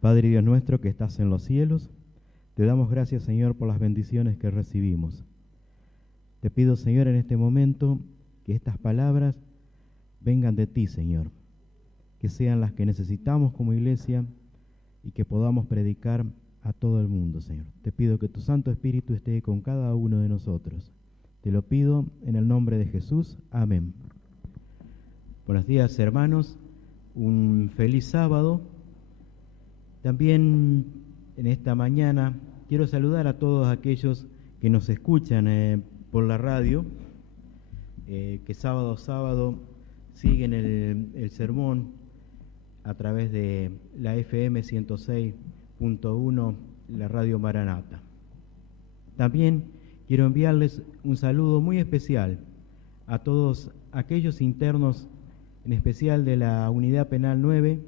Padre Dios nuestro que estás en los cielos, te damos gracias, Señor, por las bendiciones que recibimos. Te pido, Señor, en este momento que estas palabras vengan de ti, Señor, que sean las que necesitamos como iglesia y que podamos predicar a todo el mundo, Señor. Te pido que tu Santo Espíritu esté con cada uno de nosotros. Te lo pido en el nombre de Jesús. Amén. Buenos días, hermanos. Un feliz sábado. También en esta mañana quiero saludar a todos aquellos que nos escuchan por la radio, que sábado a sábado siguen el sermón a través de la FM 106.1, la Radio Maranata. También quiero enviarles un saludo muy especial a todos aquellos internos, en especial de la Unidad Penal 9,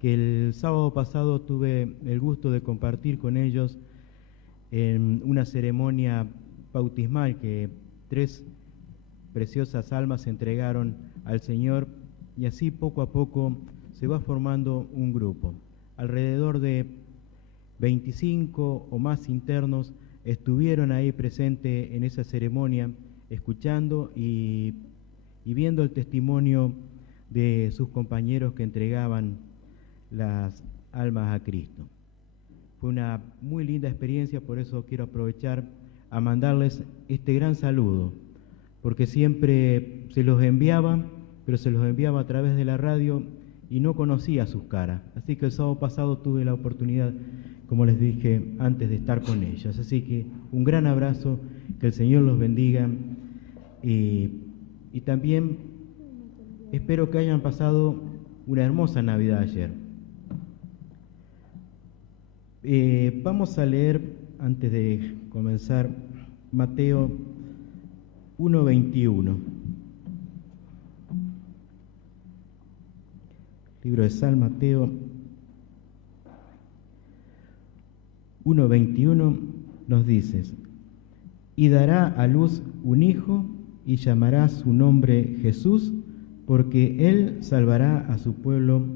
que el sábado pasado tuve el gusto de compartir con ellos en una ceremonia bautismal que 3 preciosas almas se entregaron al Señor, y así poco a poco se va formando un grupo. Alrededor de 25 o más internos estuvieron ahí presentes en esa ceremonia, escuchando y viendo el testimonio de sus compañeros que entregaban las almas a Cristo. Fue una muy linda experiencia, por eso quiero aprovechar a mandarles este gran saludo, porque siempre se los enviaba, pero se los enviaba a través de la radio y no conocía sus caras. Así que el sábado pasado tuve la oportunidad, como les dije antes, de estar con ellos. Así que un gran abrazo, que el Señor los bendiga y también espero que hayan pasado una hermosa Navidad ayer. Vamos a leer, antes de comenzar, Mateo 1:21. Libro de San Mateo 1:21 nos dice: y dará a luz un hijo y llamará su nombre Jesús, porque él salvará a su pueblo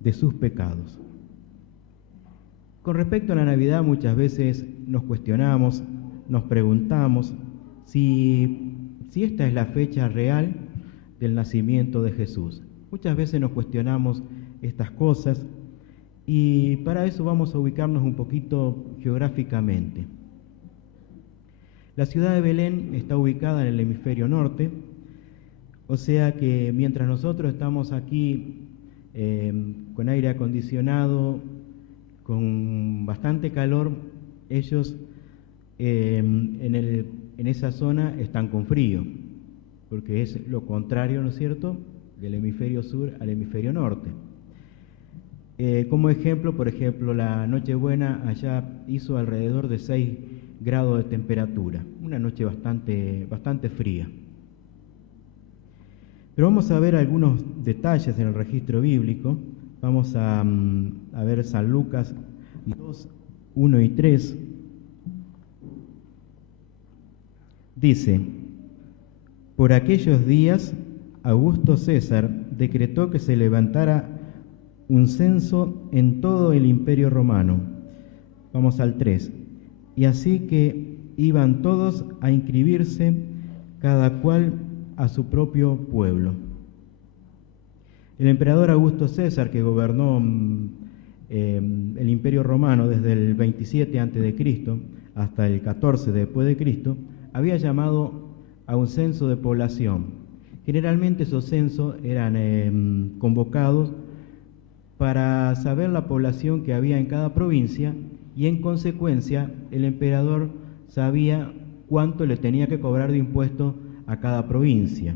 de sus pecados. Con respecto a la Navidad, muchas veces nos cuestionamos, nos preguntamos si esta es la fecha real del nacimiento de Jesús. Muchas veces nos cuestionamos estas cosas y para eso vamos a ubicarnos un poquito geográficamente. La ciudad de Belén está ubicada en el hemisferio norte, o sea que mientras nosotros estamos aquí con aire acondicionado, con bastante calor, ellos en esa zona están con frío, porque es lo contrario, ¿no es cierto?, del hemisferio sur al hemisferio norte. Como ejemplo, por ejemplo, la Nochebuena allá hizo alrededor de 6 grados de temperatura, una noche bastante fría. Pero vamos a ver algunos detalles en el registro bíblico. Vamos a ver San Lucas 2, 1 y 3. Dice: por aquellos días Augusto César decretó que se levantara un censo en todo el Imperio Romano. Vamos al 3. Y así que iban todos a inscribirse, cada cual a su propio pueblo. El emperador Augusto César, que gobernó el Imperio Romano desde el 27 a.C. hasta el 14 después de Cristo, había llamado a un censo de población. Generalmente esos censos eran convocados para saber la población que había en cada provincia, y en consecuencia el emperador sabía cuánto le tenía que cobrar de impuestos a cada provincia.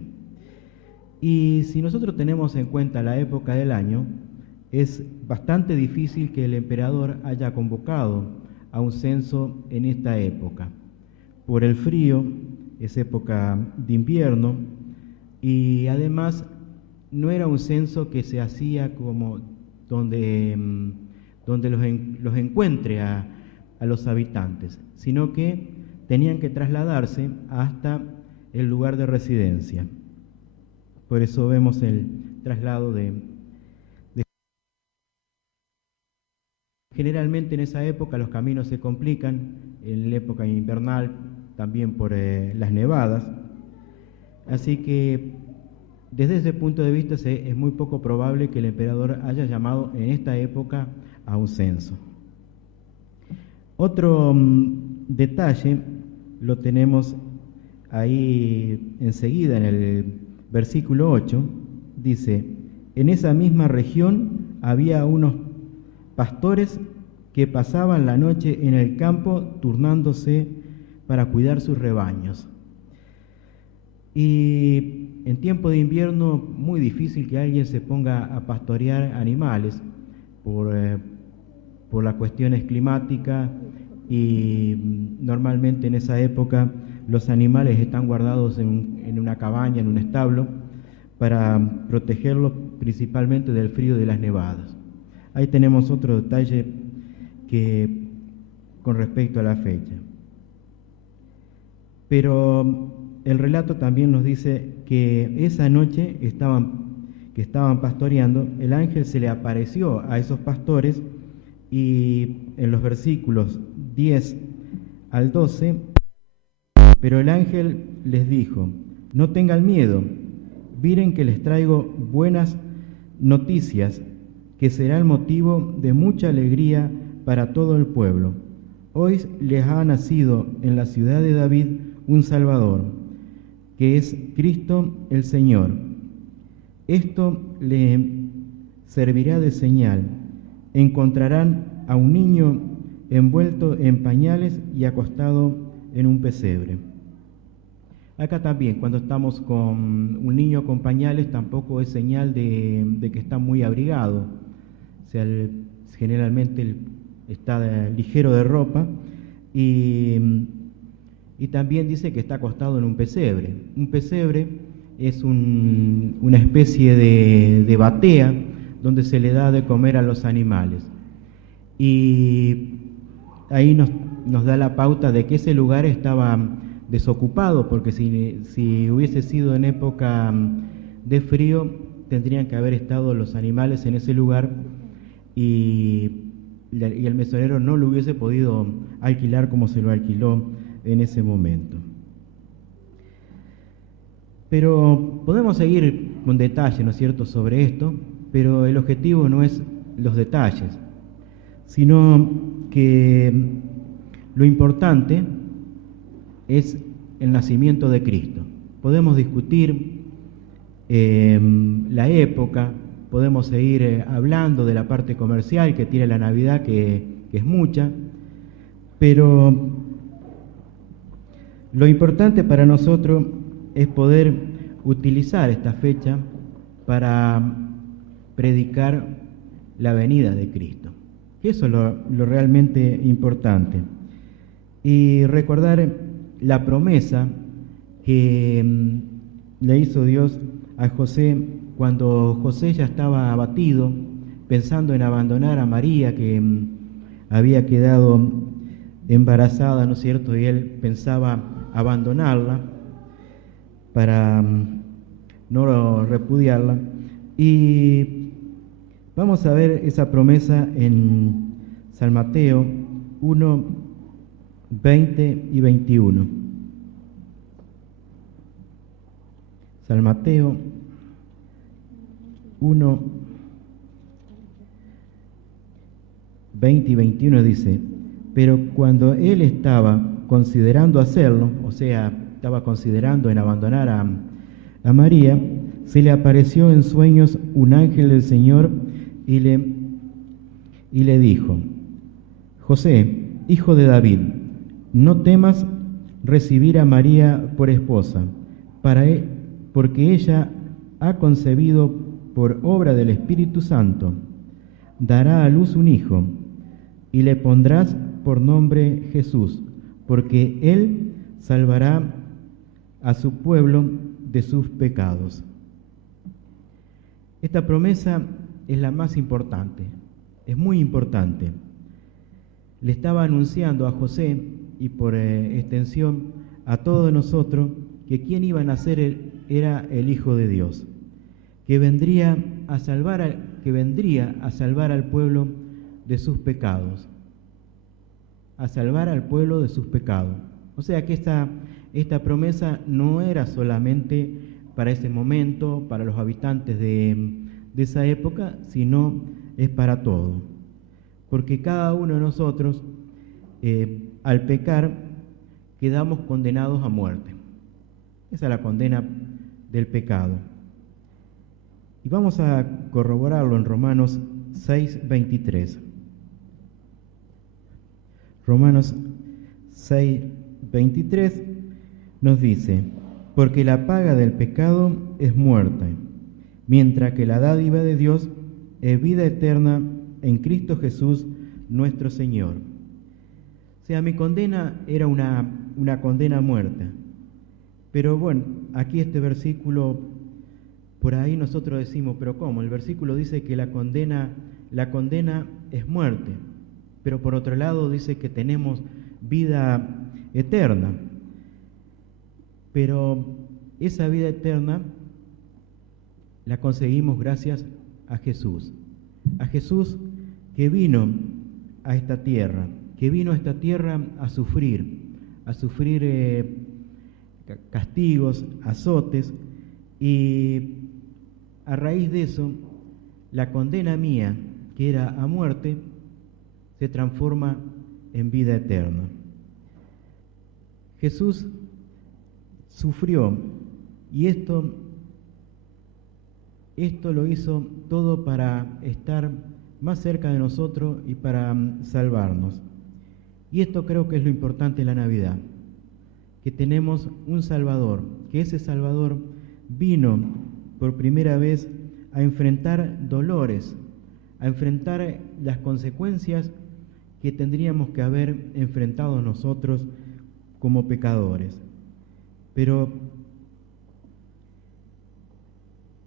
Y si nosotros tenemos en cuenta la época del año, es bastante difícil que el emperador haya convocado a un censo en esta época. Por el frío, es época de invierno, y además no era un censo que se hacía como donde los encuentre a los habitantes, sino que tenían que trasladarse hasta el lugar de residencia. Por eso vemos el traslado de generalmente en esa época los caminos se complican, en la época invernal también por las nevadas, así que desde ese punto de vista es muy poco probable que el emperador haya llamado en esta época a un censo. Otro detalle lo tenemos ahí enseguida en el versículo 8, dice: en esa misma región había unos pastores que pasaban la noche en el campo turnándose para cuidar sus rebaños. Y en tiempo de invierno muy difícil que alguien se ponga a pastorear animales por las cuestiones climáticas, y normalmente en esa época los animales están guardados en una cabaña, en un establo, para protegerlos principalmente del frío de las nevadas. Ahí tenemos otro detalle con respecto a la fecha. Pero el relato también nos dice que esa noche que estaban pastoreando, el ángel se le apareció a esos pastores, y en los versículos 10 al 12, pero el ángel les dijo: no tengan miedo, miren que les traigo buenas noticias, que será el motivo de mucha alegría para todo el pueblo. Hoy les ha nacido en la ciudad de David un Salvador, que es Cristo el Señor. Esto le servirá de señal: encontrarán a un niño envuelto en pañales y acostado en un pesebre. Acá también, cuando estamos con un niño con pañales, tampoco es señal de que está muy abrigado. O sea, generalmente está ligero de ropa, y también dice que está acostado en un pesebre. Un pesebre es una especie de batea donde se le da de comer a los animales. Y ahí nos da la pauta de que ese lugar estaba desocupado, porque si hubiese sido en época de frío, tendrían que haber estado los animales en ese lugar, y el mesonero no lo hubiese podido alquilar como se lo alquiló en ese momento. Pero podemos seguir con detalle, ¿no es cierto?, sobre esto, pero el objetivo no es los detalles, sino que lo importante es el nacimiento de Cristo. Podemos discutir la época, podemos seguir hablando de la parte comercial que tiene la Navidad, que es mucha, pero lo importante para nosotros es poder utilizar esta fecha para predicar la venida de Cristo. Eso es lo realmente importante. Y recordar la promesa que le hizo Dios a José cuando José ya estaba abatido, pensando en abandonar a María, que había quedado embarazada, ¿no es cierto? Y él pensaba abandonarla para no repudiarla. Y vamos a ver esa promesa en San Mateo 1, 20 y 21. San Mateo 1, 20 y 21 dice: pero cuando él estaba considerando hacerlo, o sea, estaba considerando en abandonar a María, se le apareció en sueños un ángel del Señor y le dijo: José, hijo de David, no temas recibir a María por esposa, porque ella ha concebido por obra del Espíritu Santo. Dará a luz un hijo, y le pondrás por nombre Jesús, porque él salvará a su pueblo de sus pecados. Esta promesa es la más importante, es muy importante. Le estaba anunciando a José, y por extensión a todos nosotros, que quien iba a nacer era el Hijo de Dios, que vendría a salvar al pueblo de sus pecados, a salvar al pueblo de sus pecados. O sea que esta promesa no era solamente para ese momento, para los habitantes de esa época, sino es para todo. Porque cada uno de nosotros, al pecar, quedamos condenados a muerte. Esa es la condena del pecado. Y vamos a corroborarlo en Romanos 6:23. Romanos 6:23 nos dice: porque la paga del pecado es muerte, mientras que la dádiva de Dios es vida eterna en Cristo Jesús nuestro Señor. O sea, mi condena era una condena a muerte. Pero bueno, aquí este versículo, por ahí nosotros decimos, pero ¿cómo? El versículo dice que la condena es muerte, pero por otro lado dice que tenemos vida eterna. Pero esa vida eterna la conseguimos gracias a Jesús que vino a esta tierra, a sufrir castigos, azotes, y a raíz de eso, la condena mía, que era a muerte, se transforma en vida eterna. Jesús sufrió, y esto lo hizo todo para estar más cerca de nosotros y para salvarnos. Y esto creo que es lo importante en la Navidad, que tenemos un Salvador, que ese Salvador vino por primera vez a enfrentar dolores, a enfrentar las consecuencias que tendríamos que haber enfrentado nosotros como pecadores. Pero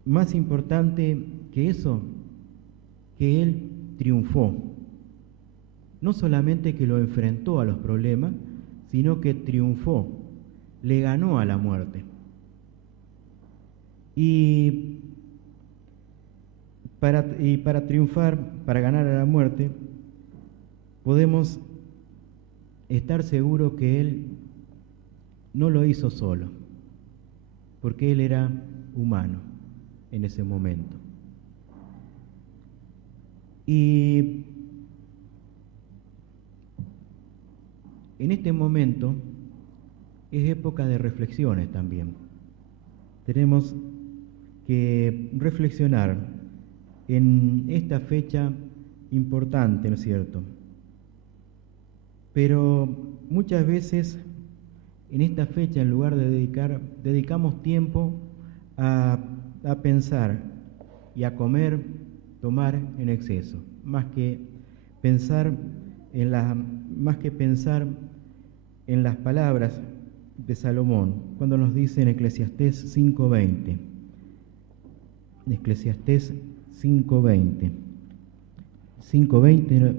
más importante que eso, que Él triunfó. No solamente que lo enfrentó a los problemas, sino que triunfó, le ganó a la muerte. Y para triunfar, para ganar a la muerte, podemos estar seguros que Él no lo hizo solo, porque Él era humano en ese momento. Y en este momento es época de reflexiones también. Tenemos que reflexionar en esta fecha importante, ¿no es cierto? Pero muchas veces en esta fecha, en lugar de dedicamos tiempo a pensar y a tomar en exceso, más que pensar en las palabras de Salomón, cuando nos dice en Eclesiastés 5:20. Eclesiastés 5:20. 5:20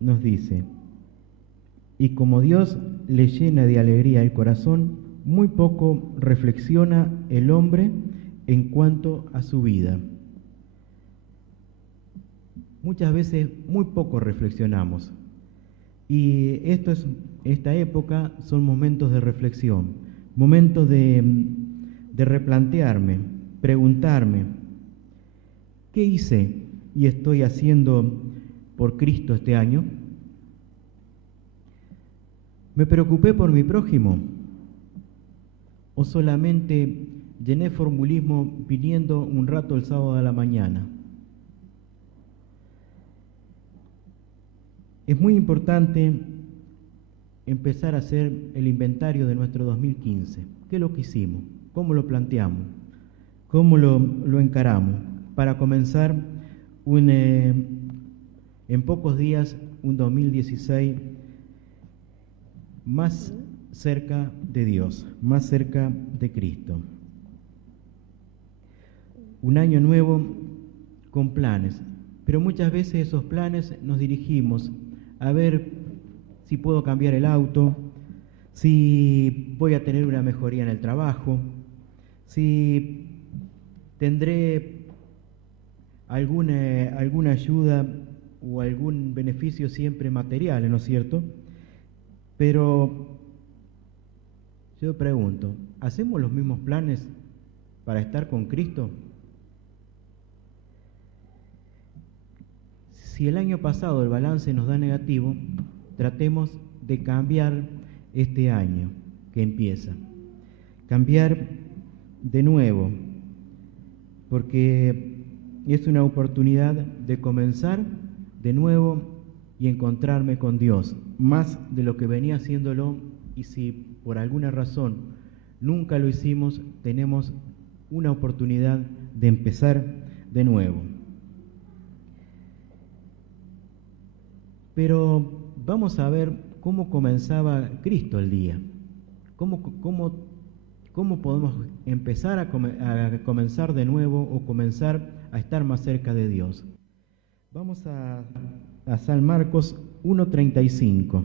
nos dice: y como Dios le llena de alegría el corazón, muy poco reflexiona el hombre en cuanto a su vida. Muchas veces muy poco reflexionamos. Y esta época son momentos de reflexión, momentos de replantearme, preguntarme, ¿qué hice y estoy haciendo por Cristo este año? ¿Me preocupé por mi prójimo? ¿O solamente llené formulismo viniendo un rato el sábado a la mañana? Es muy importante empezar a hacer el inventario de nuestro 2015. ¿Qué es lo que hicimos? ¿Cómo lo planteamos? ¿Cómo lo encaramos? Para comenzar en pocos días un 2016 más cerca de Dios, más cerca de Cristo. Un año nuevo con planes, pero muchas veces esos planes nos dirigimos a ver si puedo cambiar el auto, si voy a tener una mejoría en el trabajo, si tendré alguna ayuda o algún beneficio siempre material, ¿no es cierto? Pero yo pregunto, ¿hacemos los mismos planes para estar con Cristo? Si el año pasado el balance nos da negativo, tratemos de cambiar este año que empieza. Cambiar de nuevo, porque es una oportunidad de comenzar de nuevo y encontrarme con Dios, más de lo que venía haciéndolo, y si por alguna razón nunca lo hicimos, tenemos una oportunidad de empezar de nuevo. Pero vamos a ver cómo comenzaba Cristo el día, cómo podemos empezar a comenzar de nuevo o comenzar a estar más cerca de Dios. Vamos a San Marcos 1:35.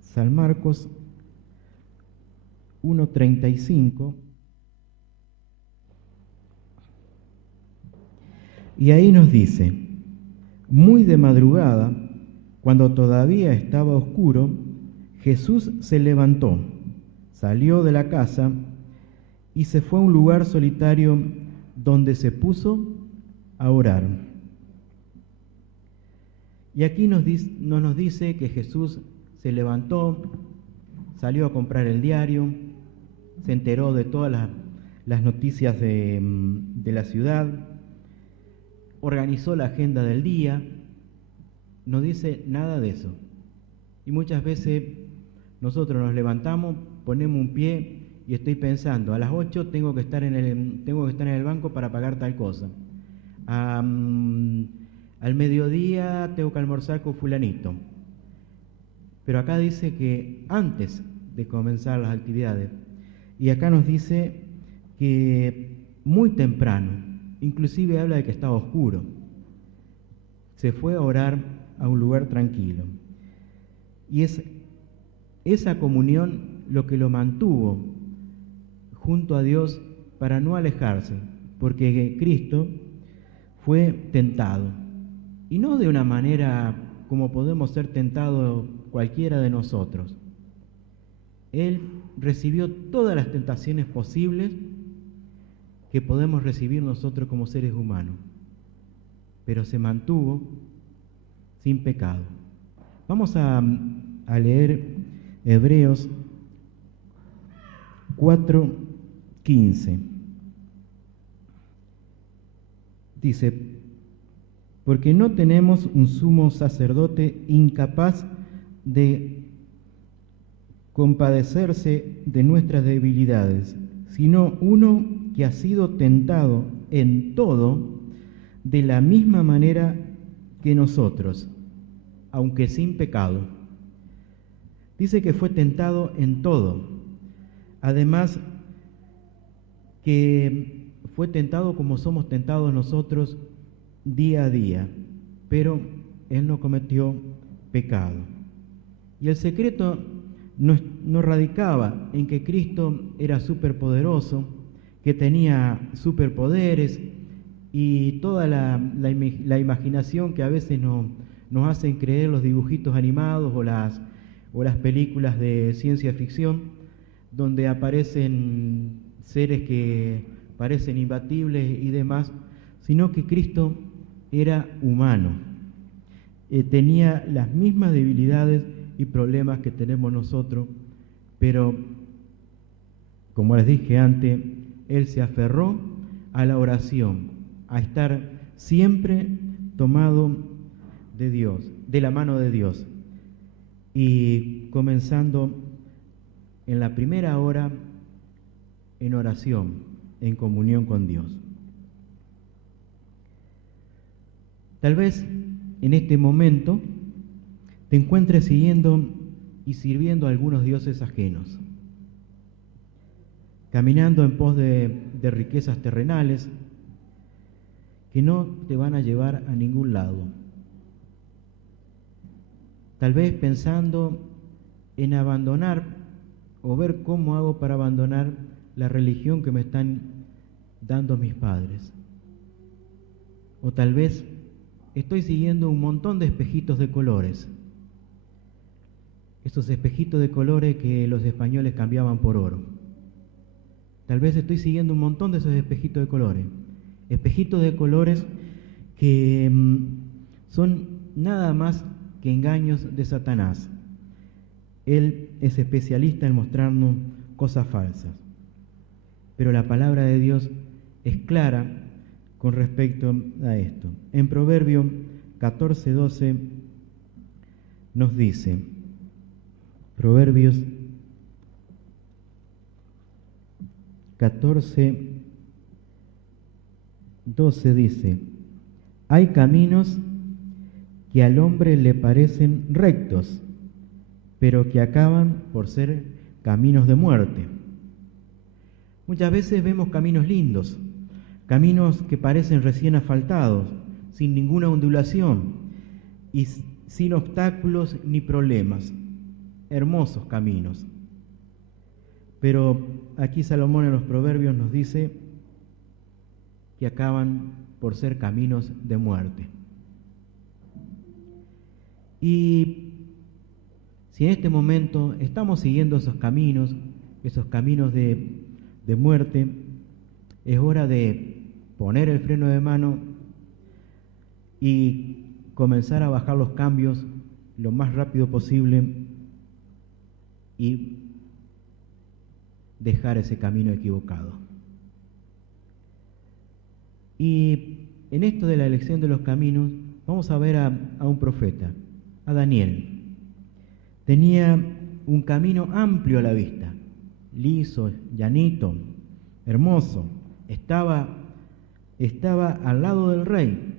San Marcos 1:35. Y ahí nos dice: muy de madrugada, cuando todavía estaba oscuro, Jesús se levantó, salió de la casa y se fue a un lugar solitario donde se puso a orar. Y aquí no nos dice que Jesús se levantó, salió a comprar el diario, se enteró de todas las noticias de la ciudad, organizó la agenda del día. No dice nada de eso. Y muchas veces nosotros nos levantamos, ponemos un pie y estoy pensando, a las 8 tengo que estar en el banco para pagar tal cosa. Al mediodía tengo que almorzar con fulanito. Pero acá dice que antes de comenzar las actividades, y acá nos dice que muy temprano, inclusive habla de que estaba oscuro, se fue a orar a un lugar tranquilo. Y es esa comunión lo que lo mantuvo junto a Dios para no alejarse, porque Cristo fue tentado, y no de una manera como podemos ser tentados cualquiera de nosotros. Él recibió todas las tentaciones posibles que podemos recibir nosotros como seres humanos, pero se mantuvo sin pecado. Vamos a leer Hebreos 4:15. Dice: porque no tenemos un sumo sacerdote incapaz de compadecerse de nuestras debilidades, sino uno que ha sido tentado en todo de la misma manera que nosotros, aunque sin pecado. Dice que fue tentado en todo. Además, que fue tentado como somos tentados nosotros día a día, pero Él no cometió pecado. Y el secreto no radicaba en que Cristo era superpoderoso, que tenía superpoderes y toda la imaginación que a veces nos hacen creer los dibujitos animados o las películas de ciencia ficción, donde aparecen seres que parecen imbatibles y demás, sino que Cristo era humano, tenía las mismas debilidades y problemas que tenemos nosotros, pero, como les dije antes, Él se aferró a la oración, a estar siempre tomado de Dios, de la mano de Dios, y comenzando en la primera hora en oración, en comunión con Dios. Tal vez en este momento te encuentres siguiendo y sirviendo a algunos dioses ajenos, caminando en pos de riquezas terrenales que no te van a llevar a ningún lado. Tal vez pensando en abandonar o ver cómo hago para abandonar la religión que me están dando mis padres. O tal vez estoy siguiendo un montón de espejitos de colores. Esos espejitos de colores que los españoles cambiaban por oro. Tal vez estoy siguiendo un montón de esos espejitos de colores. Espejitos de colores que son nada más que engaños de Satanás. Él es especialista en mostrarnos cosas falsas. Pero la palabra de Dios es clara con respecto a esto. En Proverbio 14:12 nos dice, Proverbios 14:12 dice, hay caminos que al hombre le parecen rectos, pero que acaban por ser caminos de muerte. Muchas veces vemos caminos lindos, caminos que parecen recién asfaltados, sin ninguna ondulación y sin obstáculos ni problemas. Hermosos caminos. Pero aquí Salomón en los Proverbios nos dice que acaban por ser caminos de muerte. Y si en este momento estamos siguiendo esos caminos de muerte, es hora de poner el freno de mano y comenzar a bajar los cambios lo más rápido posible y dejar ese camino equivocado. Y en esto de la elección de los caminos, vamos a ver a un profeta, a Daniel. Tenía un camino amplio a la vista, liso, llanito, hermoso. Estaba al lado del rey.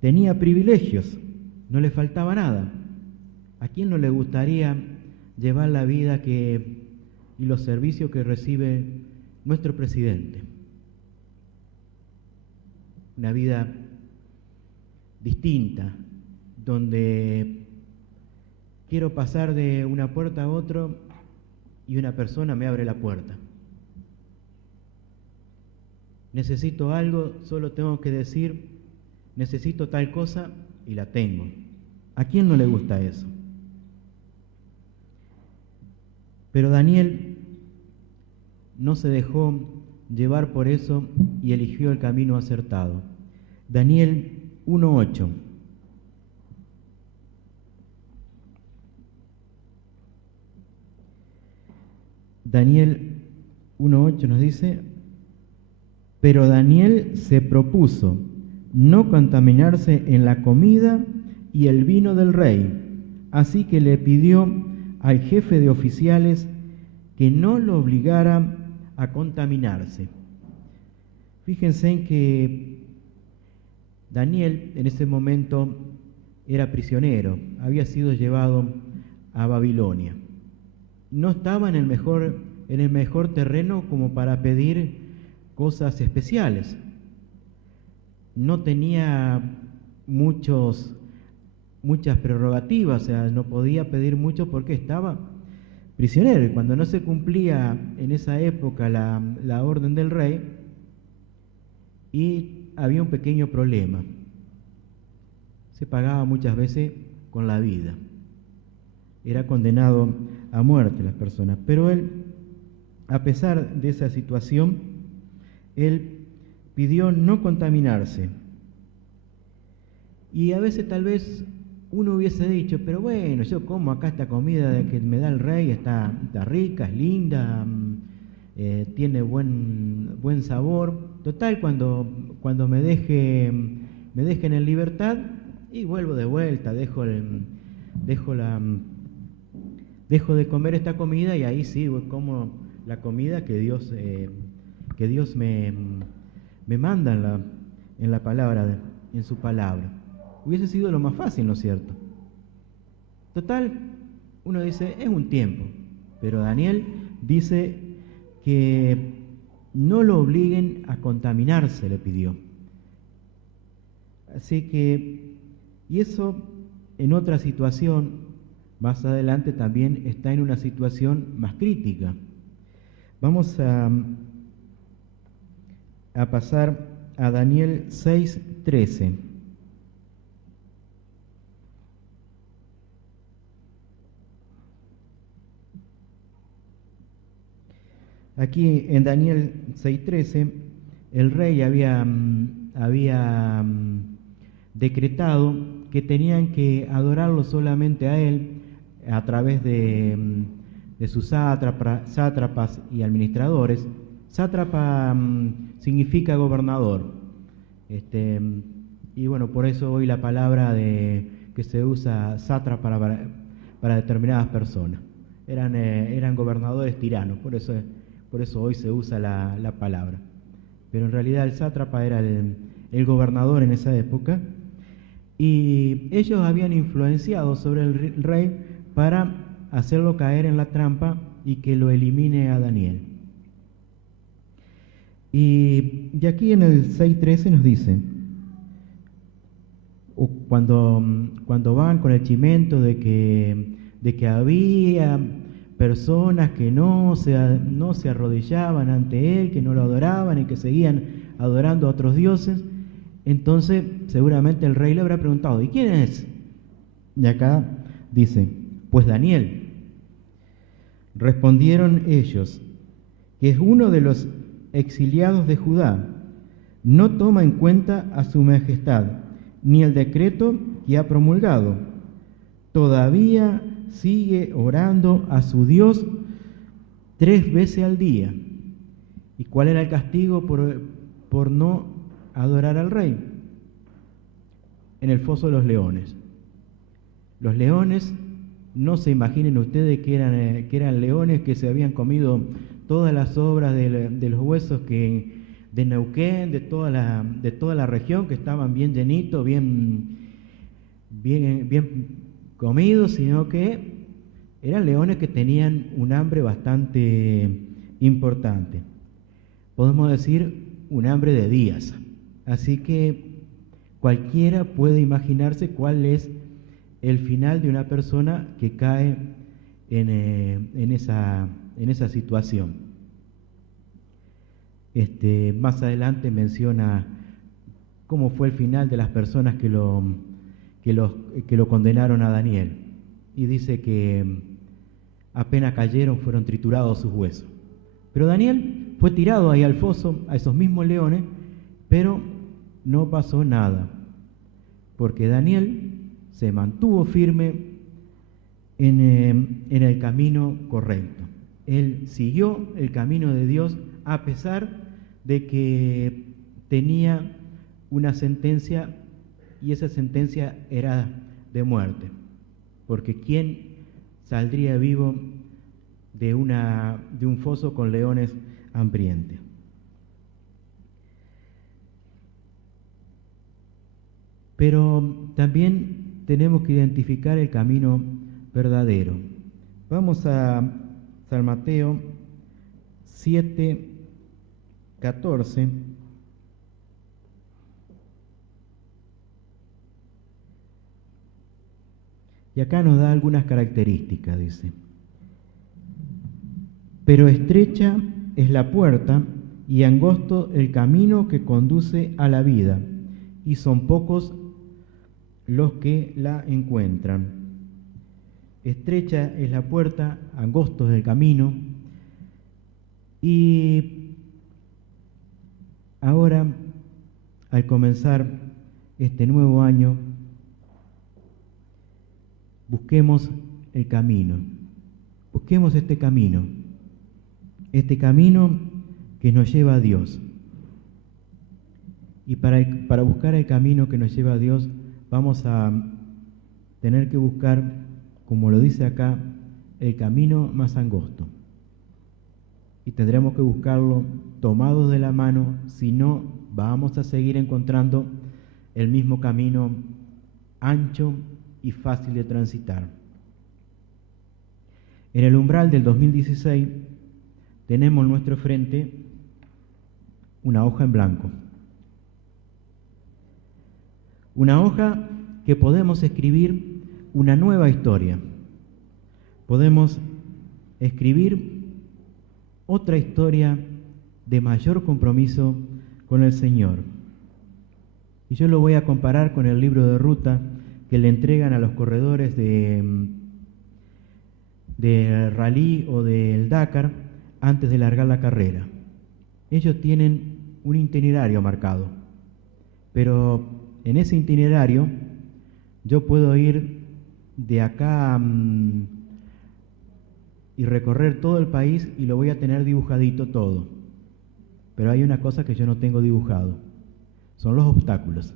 Tenía privilegios, no le faltaba nada. ¿A quién no le gustaría llevar la vida y los servicios que recibe nuestro presidente? Una vida distinta, donde quiero pasar de una puerta a otra y una persona me abre la puerta. Necesito algo, solo tengo que decir, necesito tal cosa y la tengo. ¿A quién no le gusta eso? Pero Daniel no se dejó llevar por eso y eligió el camino acertado. Daniel 1:8. Daniel 1:8 nos dice, pero Daniel se propuso no contaminarse en la comida y el vino del rey, así que le pidió al jefe de oficiales que no lo obligara a contaminarse. Fíjense en que Daniel en ese momento era prisionero, había sido llevado a Babilonia. No estaba en el mejor terreno como para pedir cosas especiales. No tenía muchas prerrogativas, o sea, no podía pedir mucho porque estaba prisionero. Y cuando no se cumplía en esa época la orden del rey, y había un pequeño problema. Se pagaba muchas veces con la vida. Era condenado a muerte las personas. Pero él, a pesar de esa situación, él pidió no contaminarse. Y a veces tal vez uno hubiese dicho, pero bueno, yo como acá esta comida que me da el rey, está rica, es linda, tiene buen sabor. Total, cuando me dejen en libertad, y vuelvo de vuelta, dejo de comer esta comida y ahí sí como la comida que Dios me manda en la palabra, en su palabra. Hubiese sido lo más fácil, ¿no es cierto? Total, uno dice, es un tiempo, pero Daniel dice que no lo obliguen a contaminarse, le pidió. Así que, y eso en otra situación, más adelante también está en una situación más crítica. Vamos a pasar a Daniel 6:13. Aquí en Daniel 6:13, el rey había decretado que tenían que adorarlo solamente a él a través de sus sátrapas y administradores. Sátrapa significa gobernador. Y bueno, por eso hoy la palabra que se usa sátrapa para determinadas personas. Eran gobernadores tiranos, por eso hoy se usa la palabra. Pero en realidad el sátrapa era el gobernador en esa época, y ellos habían influenciado sobre el rey para hacerlo caer en la trampa y que lo elimine a Daniel. Y aquí en el 6:13 nos dice, cuando van con el chimento de que había personas que no se arrodillaban ante él, que no lo adoraban y que seguían adorando a otros dioses, entonces seguramente el rey le habrá preguntado, ¿y quién es? Y acá dice, pues Daniel. Respondieron ellos, que es uno de los exiliados de Judá, no toma en cuenta a su majestad, ni el decreto que ha promulgado. Todavía sigue orando a su Dios 3 veces al día. ¿Y cuál era el castigo por no adorar al rey? En el foso de los leones. Los leones, no se imaginen ustedes que eran leones que se habían comido todas las sobras de los huesos de Neuquén, de toda la región, que estaban bien llenitos, bien comidos, sino que eran leones que tenían un hambre bastante importante. Podemos decir un hambre de días. Así que cualquiera puede imaginarse cuál es el final de una persona que cae en esa situación. Más adelante menciona cómo fue el final de las personas que lo condenaron a Daniel. Y dice que apenas cayeron, fueron triturados sus huesos. Pero Daniel fue tirado ahí al foso, a esos mismos leones, pero no pasó nada, porque Daniel se mantuvo firme en el camino correcto. Él siguió el camino de Dios a pesar de que tenía una sentencia, y esa sentencia era de muerte, porque ¿quién saldría vivo de un foso con leones hambrientos? Pero también tenemos que identificar el camino verdadero. Vamos a San Mateo 7:14. Y acá nos da algunas características, dice. Pero estrecha es la puerta y angosto el camino que conduce a la vida, y son pocos los que la encuentran. Estrecha es la puerta, angosto es el camino. Y ahora, al comenzar este nuevo año, busquemos el camino. Busquemos este camino que nos lleva a Dios. Y para buscar el camino que nos lleva a Dios, vamos a tener que buscar, como lo dice acá, el camino más angosto. Y tendremos que buscarlo tomados de la mano, si no, vamos a seguir encontrando el mismo camino ancho y fácil de transitar. En el umbral del 2016 tenemos en nuestro frente una hoja en blanco. Una hoja que podemos escribir una nueva historia. Podemos escribir otra historia de mayor compromiso con el Señor. Y yo lo voy a comparar con el libro de ruta que le entregan a los corredores de rally o del Dakar antes de largar la carrera. Ellos tienen un itinerario marcado, pero en ese itinerario yo puedo ir de acá y recorrer todo el país y lo voy a tener dibujadito todo. Pero hay una cosa que yo no tengo dibujado, son los obstáculos,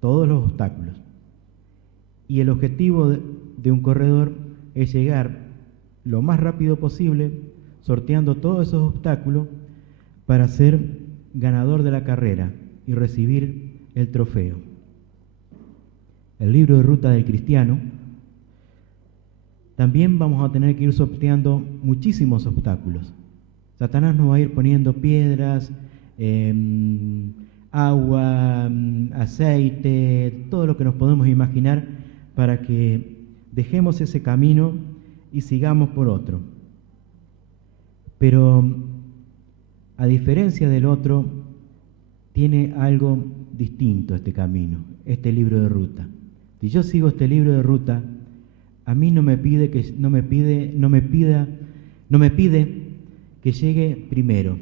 todos los obstáculos. Y el objetivo de un corredor es llegar lo más rápido posible, sorteando todos esos obstáculos para ser ganador de la carrera y recibir el trofeo. El libro de ruta del cristiano, también vamos a tener que ir sorteando muchísimos obstáculos. Satanás nos va a ir poniendo piedras, agua, aceite, todo lo que nos podemos imaginar para que dejemos ese camino y sigamos por otro. Pero a diferencia del otro, tiene algo distinto este camino, este libro de ruta. Si yo sigo este libro de ruta, a mí no me pide que llegue primero.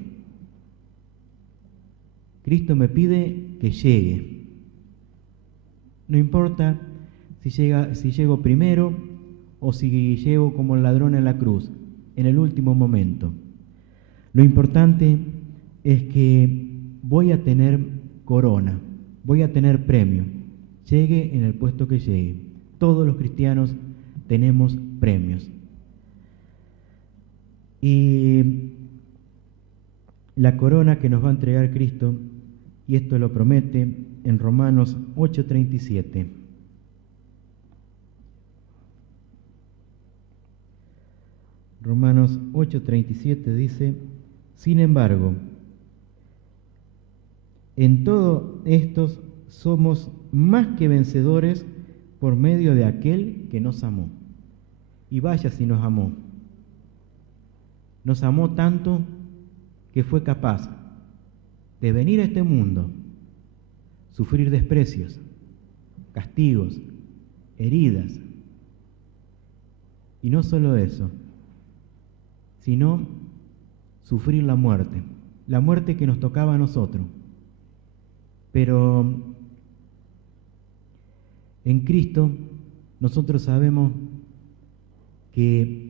Cristo me pide que llegue. No importa si llego primero o si llego como el ladrón en la cruz, en el último momento. Lo importante es que voy a tener corona, voy a tener premio, llegue en el puesto que llegue. Todos los cristianos tenemos premios. Y la corona que nos va a entregar Cristo, y esto lo promete en Romanos 8:37. Romanos 8:37 dice: sin embargo, en todo estos somos más que vencedores por medio de aquel que nos amó. Y vaya si nos amó. Nos amó tanto que fue capaz de venir a este mundo, sufrir desprecios, castigos, heridas. Y no solo eso, sino sufrir la muerte que nos tocaba a nosotros. Pero en Cristo nosotros sabemos que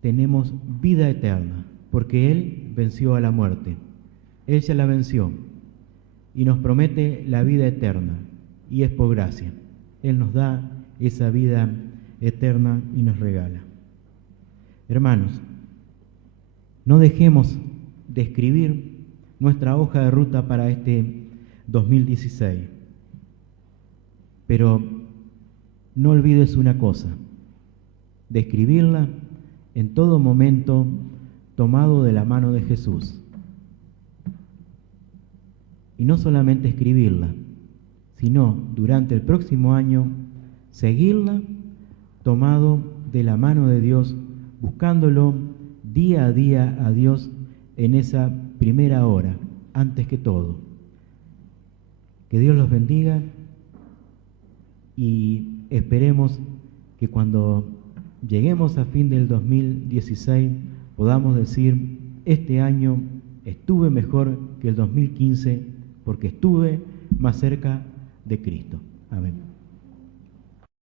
tenemos vida eterna, porque Él venció a la muerte. Él ya la venció y nos promete la vida eterna, y es por gracia. Él nos da esa vida eterna y nos regala. Hermanos, no dejemos de escribir nuestra hoja de ruta para este 2016, pero no olvides una cosa, de escribirla en todo momento tomado de la mano de Jesús. Y no solamente escribirla, sino durante el próximo año seguirla tomado de la mano de Dios, buscándolo día a día a Dios en esa primera hora, antes que todo. Que Dios los bendiga y esperemos que cuando lleguemos a fin del 2016 podamos decir: este año estuve mejor que el 2015 porque estuve más cerca de Cristo. Amén.